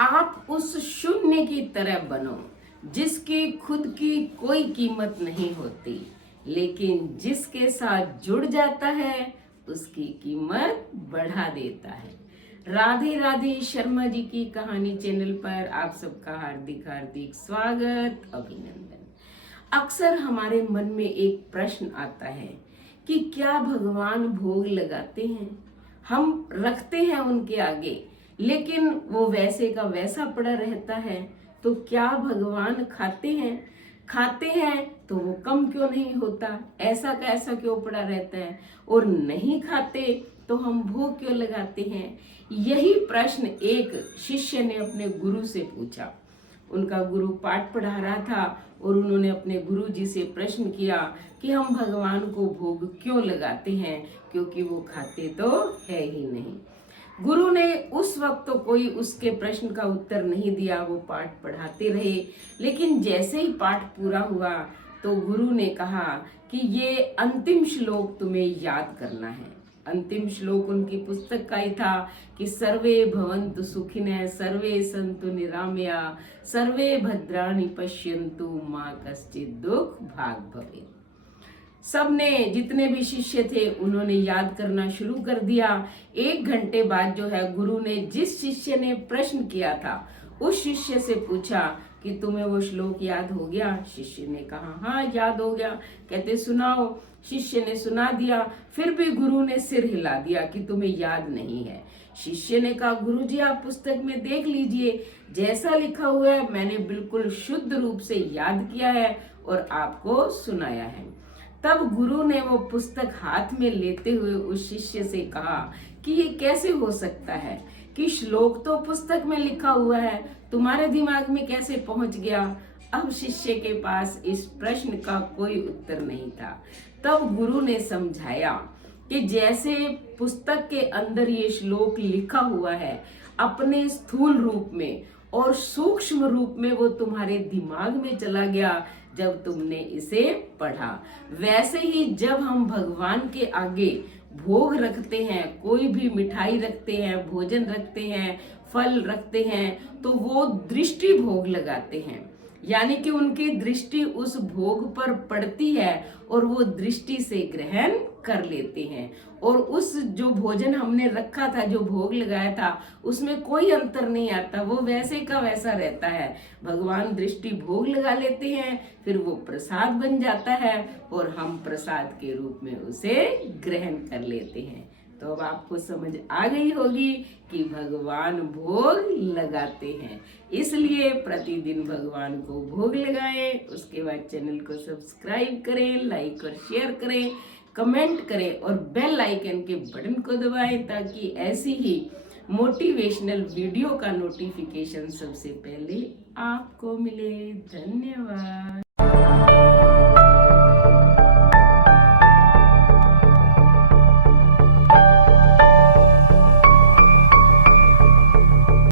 आप उस शून्य की तरह बनो जिसकी खुद की कोई कीमत नहीं होती, लेकिन जिसके साथ जुड़ जाता है उसकी कीमत बढ़ा देता है। राधे राधे शर्मा जी की कहानी चैनल पर आप सबका हार्दिक हार्दिक स्वागत, अभिनंदन। अक्सर हमारे मन में एक प्रश्न आता है कि क्या भगवान भोग लगाते हैं? हम रखते हैं उनके आगे, लेकिन वो वैसे का वैसा पड़ा रहता है। तो क्या भगवान खाते हैं तो वो कम क्यों नहीं होता? ऐसा का ऐसा क्यों पड़ा रहता है? और नहीं खाते तो हम भोग क्यों लगाते हैं? यही प्रश्न एक शिष्य ने अपने गुरु से पूछा। उनका गुरु पाठ पढ़ा रहा था और उन्होंने अपने गुरु जी से प्रश्न किया कि हम भगवान को भोग क्यों लगाते हैं, क्योंकि वो खाते तो है ही नहीं। गुरु ने उस वक्त तो कोई उसके प्रश्न का उत्तर नहीं दिया, वो पाठ पढ़ाते रहे। लेकिन जैसे ही पाठ पूरा हुआ तो गुरु ने कहा कि ये अंतिम श्लोक तुम्हें याद करना है। अंतिम श्लोक उनकी पुस्तक का ही था कि सर्वे भवन्तु सुखिनः, सर्वे सन्तु निरामया, सर्वे भद्राणि पश्यन्तु, मा कश्चित् दुःख भाग् भवेत्। सबने, जितने भी शिष्य थे, उन्होंने याद करना शुरू कर दिया। 1 घंटे बाद जो है, गुरु ने जिस शिष्य ने प्रश्न किया था उस शिष्य से पूछा कि तुम्हें वो श्लोक याद हो गया? शिष्य ने कहा हाँ याद हो गया। कहते सुनाओ। शिष्य ने सुना दिया। फिर भी गुरु ने सिर हिला दिया कि तुम्हें याद नहीं है। शिष्य ने कहा गुरु जी आप पुस्तक में देख लीजिए, जैसा लिखा हुआ है मैंने बिल्कुल शुद्ध रूप से याद किया है और आपको सुनाया है। तब गुरु ने वो पुस्तक हाथ में लेते हुए उस शिष्य से कहा कि ये कैसे हो सकता है कि श्लोक तो पुस्तक में लिखा हुआ है, तुम्हारे दिमाग में कैसे पहुंच गया? अब शिष्य के पास इस प्रश्न का कोई उत्तर नहीं था। तब गुरु ने समझाया कि जैसे पुस्तक के अंदर ये श्लोक लिखा हुआ है, अपने स्थूल रूप में और सूक्ष्म रूप में वो तुम्हारे दिमाग में चला गया जब तुमने इसे पढ़ा, वैसे ही जब हम भगवान के आगे भोग रखते हैं, कोई भी मिठाई रखते हैं, भोजन रखते हैं, फल रखते हैं, तो वो दृष्टि भोग लगाते हैं। यानी कि उनकी दृष्टि उस भोग पर पड़ती है और वो दृष्टि से ग्रहण कर लेते हैं। और उस जो भोजन हमने रखा था, जो भोग लगाया था, उसमें कोई अंतर नहीं आता, वो वैसे का वैसा रहता है। भगवान दृष्टि भोग लगा लेते हैं, फिर वो प्रसाद बन जाता है और हम प्रसाद के रूप में उसे ग्रहण कर लेते हैं। तो अब आपको समझ आ गई होगी कि भगवान भोग लगाते हैं, इसलिए प्रतिदिन भगवान को भोग लगाएं। उसके बाद चैनल को सब्सक्राइब करें, लाइक और शेयर करें, कमेंट करें और बेल आइकन के बटन को दबाएं ताकि ऐसी ही मोटिवेशनल वीडियो का नोटिफिकेशन सबसे पहले आपको मिले। धन्यवाद।